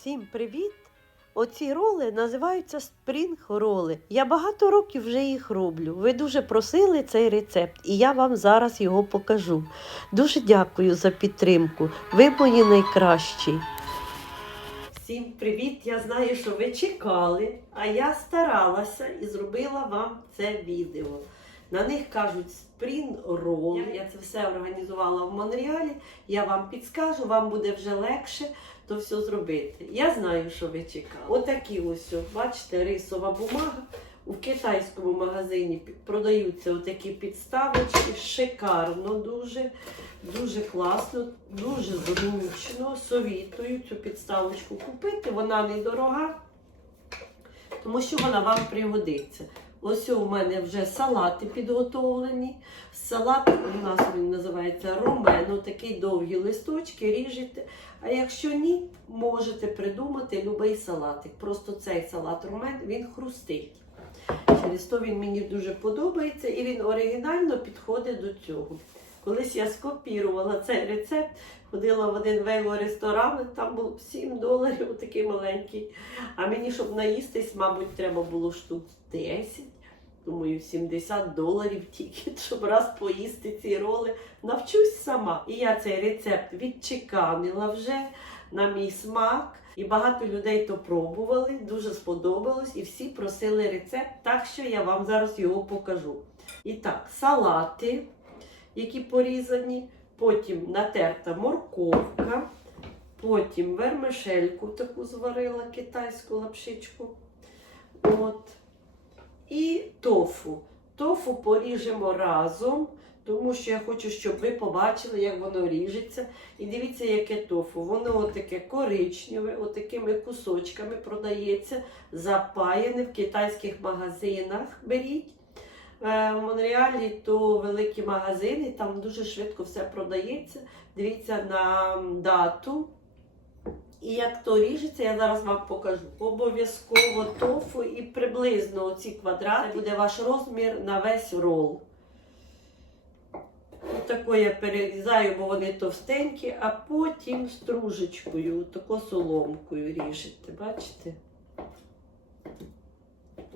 Всім привіт! Оці роли називаються спрінг роли. Я багато років вже їх роблю. Ви дуже просили цей рецепт, і я вам зараз його покажу. Дуже дякую за підтримку. Ви мої найкращі. Всім привіт! Я знаю, що ви чекали, а я старалася і зробила вам це відео. На них кажуть спрін рол. Я це все організувала в Монреалі. Я вам підскажу, вам буде вже легше то все зробити. Я знаю, що ви чекали. Отакі ось, бачите, рисова бумага. У китайському магазині продаються отакі підставочки. Шикарно, дуже, дуже класно, дуже зручно. Совітую цю підставочку купити. Вона недорога, тому що вона вам пригодиться. Ось у мене вже салати підготовлені. Салат у нас він називається ромен, такий довгі листочки, ріжете. А якщо ні, можете придумати будь-який салатик. Просто цей салат ромен він хрустить. Через то він мені дуже подобається і він оригінально підходить до цього. Колись я скопірувала цей рецепт, ходила в один вейло ресторан, там був 7 доларів, такий маленький. А мені, щоб наїстись, мабуть, треба було штук 10. Думаю, 70 доларів тільки, щоб раз поїсти ці роли. Навчусь сама. І я цей рецепт відчеканила вже на мій смак. І багато людей то пробували, дуже сподобалось, і всі просили рецепт, так що я вам зараз його покажу. І так, салати, які порізані, потім натерта морковка, потім вермишельку таку зварила китайську лапшичку. От. І тофу. Тофу поріжемо разом, тому що я хочу, щоб ви побачили, як воно ріжеться. І дивіться, яке тофу. Воно отаке коричневе, отакими кусочками продається, запаяне в китайських магазинах. Беріть. Е, В Монреалі то великі магазини, там дуже швидко все продається. Дивіться на дату. І як то ріжеться, я зараз вам покажу. Обов'язково тофу і приблизно оці квадрати буде ваш розмір на весь рол. Отако я перерізаю, бо вони товстенькі, а потім стружечкою, тако соломкою ріжете. Бачите?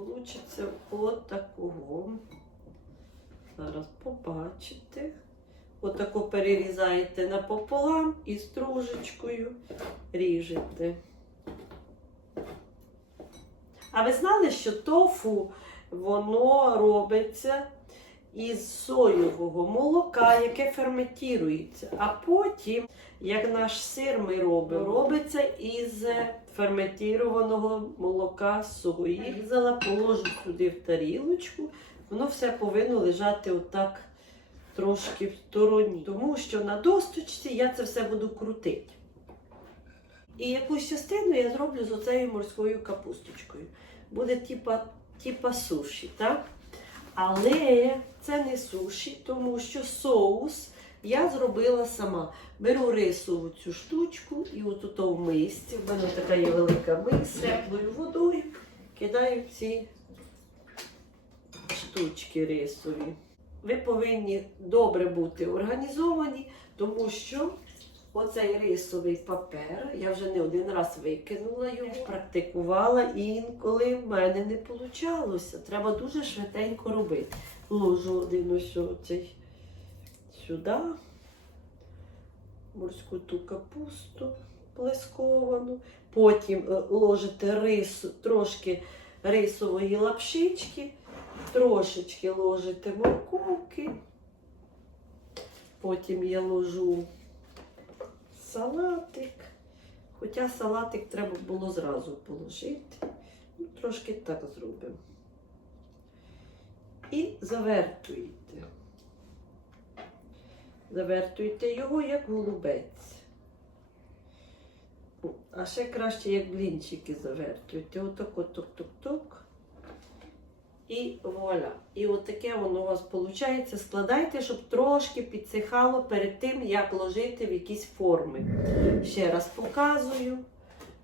Получиться от такого. Зараз побачите. Отако перерізаєте напополам і стружечкою ріжете. А ви знали, що тофу воно робиться із соєвого молока, яке ферментується. А потім, як наш сир ми робимо, робиться із ферментованого молока сої. Різала, положу сюди в тарілочку. Воно все повинно лежати отак трошки в стороні. Тому що на досточці я це все буду крутити. І якусь частину я зроблю з оцею морською капусточкою. Буде типа, типа суші, так? Але це не суші, тому що соус я зробила сама. Беру рисову цю штучку і от в мисці. В мене така є велика миска, теплою водою кидаю ці штучки рисові. Ви повинні добре бути організовані, тому що оцей рисовий папер, я вже не один раз викинула його, практикувала, і інколи в мене не вийшло. Треба дуже швиденько робити. Ложу один ось цей сюди, морську ту капусту плесковану. Потім е, ложите рис, трошки рисової лапшички, трошечки ложите морковки. Потім я ложу салатик. Хоча салатик треба було зразу положити. Ну, трошки так зробимо. І завертуєте. Завертуєте його як голубець. А ще краще, як блінчики завертуєте. Отако ток-ток-ток. І вуаля. І отаке воно у вас виходить. Складайте, щоб трошки підсихало перед тим, як ложити в якісь форми. Ще раз показую.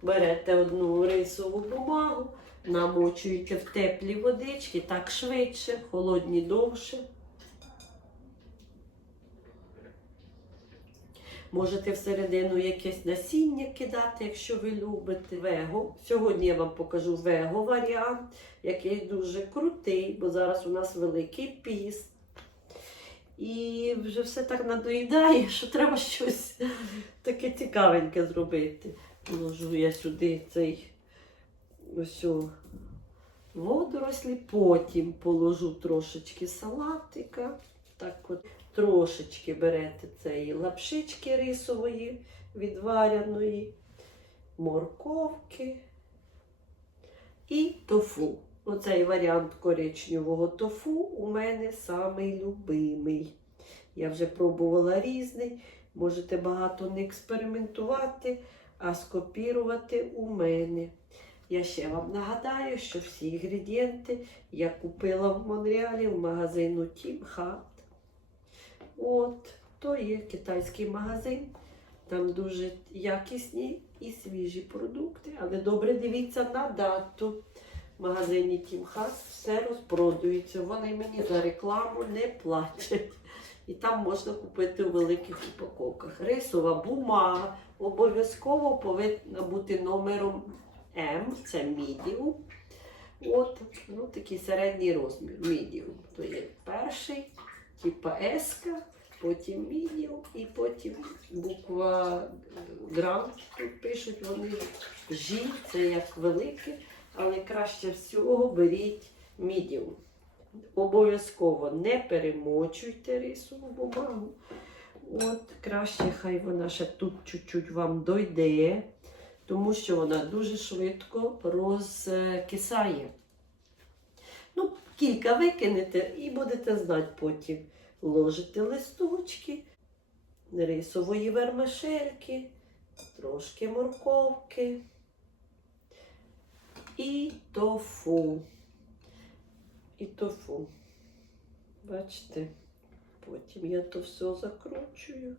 Берете одну рисову бумагу, намочуєте в теплі водички, так швидше, холодні довше. Можете всередину якесь насіння кидати, якщо ви любите. Вего. Сьогодні я вам покажу вего варіант, який дуже крутий, бо зараз у нас великий піст. І вже все так надоїдає, що треба щось таке цікавеньке зробити. Положу я сюди цей ось водорослі, потім положу трошечки салатика. Так от трошечки берете цієї лапшички рисової відваряної, морковки і тофу. Оцей варіант коричневого тофу у мене самий любимий. Я вже пробувала різний. Можете багато не експериментувати, а скопірувати у мене. Я ще вам нагадаю, що всі інгредієнти я купила в Монреалі в магазину Hut. От, то є китайський магазин. Там дуже якісні і свіжі продукти, але добре дивіться на дату. В магазині Hut все розпродується. Вони мені за рекламу не платять. І там можна купити у великих упаковках. Рисова бумага обов'язково повинна бути номером М, це medium. От, ну такий середній розмір, medium. То є перший, типа S, потім medium і потім буква грам. Тут пишуть вони G, це як велике, але краще всього беріть medium. Обов'язково не перемочуйте рисову бумагу. От, краще хай вона ще тут чуть-чуть вам дойде, тому що вона дуже швидко розкисає. Кілька викинете і будете знати потім. Ложите листочки, рисової вермишельки, трошки морковки і тофу. І тофу. Бачите, потім я то все закручую.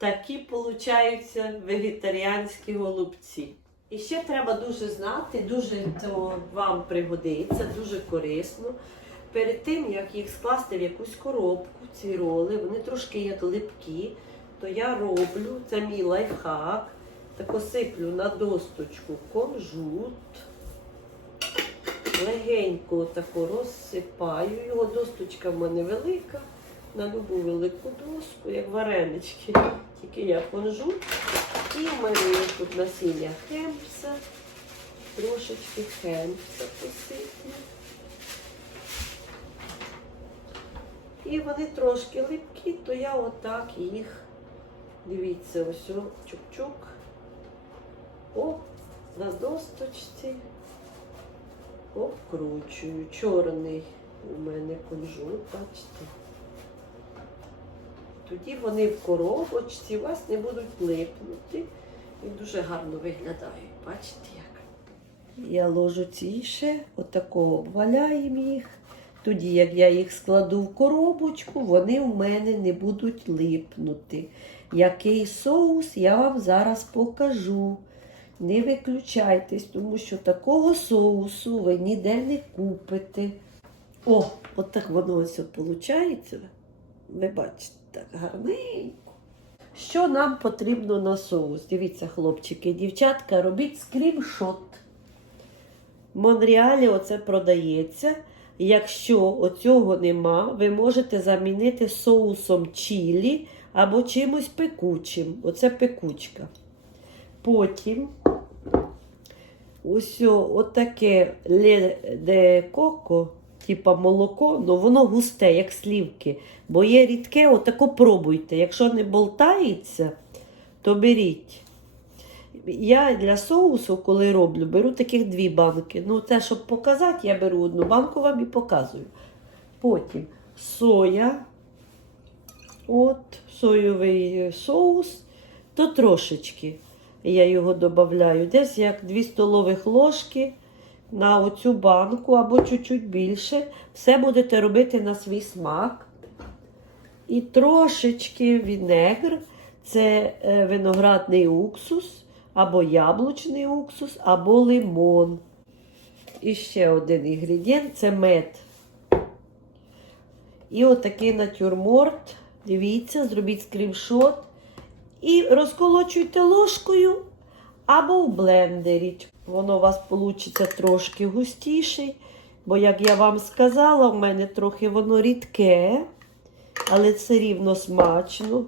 Такі получаються вегетаріанські голубці. І ще треба дуже знати, дуже то вам пригодиться, дуже корисно. Перед тим, як їх скласти в якусь коробку, ці роли, вони трошки як липкі, то я роблю, це мій лайфхак, тако сиплю на досточку кунжут, легенько тако розсипаю його, досточка в мене велика, на любу велику доску, як варенички, тільки я кунжут. І в мене є тут насіння хемпса, трошечки хемпса посиплю. І вони трошки липкі, то я отак їх, дивіться, ось чук-чук. О, на досточці обкручую. Чорний у мене кунжут, бачите. Тоді вони в коробочці у вас не будуть липнути і дуже гарно виглядають. Бачите як? Я ложу ці ще, отако обваляємо їх. Тоді, як я їх складу в коробочку, вони у мене не будуть липнути. Який соус я вам зараз покажу. Не виключайтесь, тому що такого соусу ви ніде не купите. О, от так воно ось виходить. Ви бачите, так гарненько. Що нам потрібно на соус? Дивіться, хлопчики, дівчатка, робіть скріншот. В Монреалі оце продається. Якщо оцього нема, ви можете замінити соусом чілі або чимось пекучим. Оце пекучка. Потім ось отаке ле де коко, типа молоко, але воно густе, як слівки. Бо є рідке, отако пробуйте. Якщо не болтається, то беріть. Я для соусу, коли роблю, беру таких дві банки. Ну, це, щоб показати, я беру одну банку вам і показую. Потім соя, от, соєвий соус, то трошечки я його додаю. Десь як 2 столових ложки на оцю банку або чуть-чуть більше. Все будете робити на свій смак. І трошечки вінегр, це е, виноградний уксус, або яблучний уксус, або лимон. І ще один інгредієнт це мед. І отакий натюрморт. Дивіться, зробіть скріншот. І розколочуйте ложкою або в блендері. Воно у вас вийде трошки густіший. Бо, як я вам сказала, в мене трохи воно рідке, але все рівно смачно.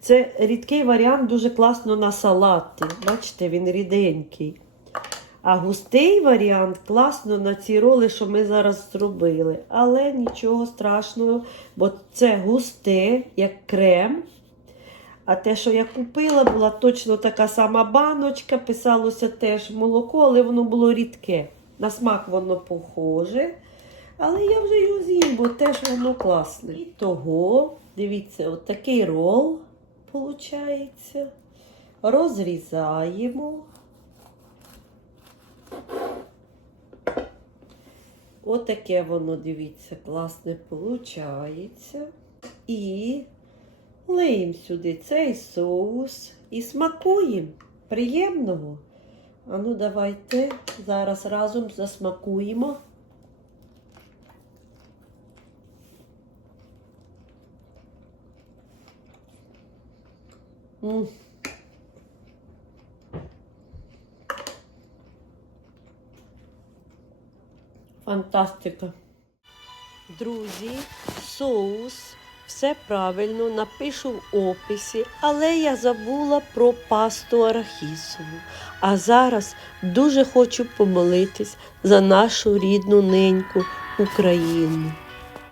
Це рідкий варіант дуже класно на салати. Бачите, він ріденький. А густий варіант класно на ці роли, що ми зараз зробили. Але нічого страшного, бо це густе, як крем. А те, що я купила, була точно така сама баночка, писалося теж молоко, але воно було рідке. На смак воно похоже. Але я вже його з'їм, бо теж воно класне. І того, дивіться, от такий рол виходить. Розрізаємо. Отаке воно, дивіться, класне виходить. І лиємо сюди цей соус і смакуємо. Приємного. А ну давайте зараз разом засмакуємо. М. Фантастика. Друзі, соус, все правильно, напишу в описі, але я забула про пасту арахісову. А зараз дуже хочу помолитись за нашу рідну неньку Україну.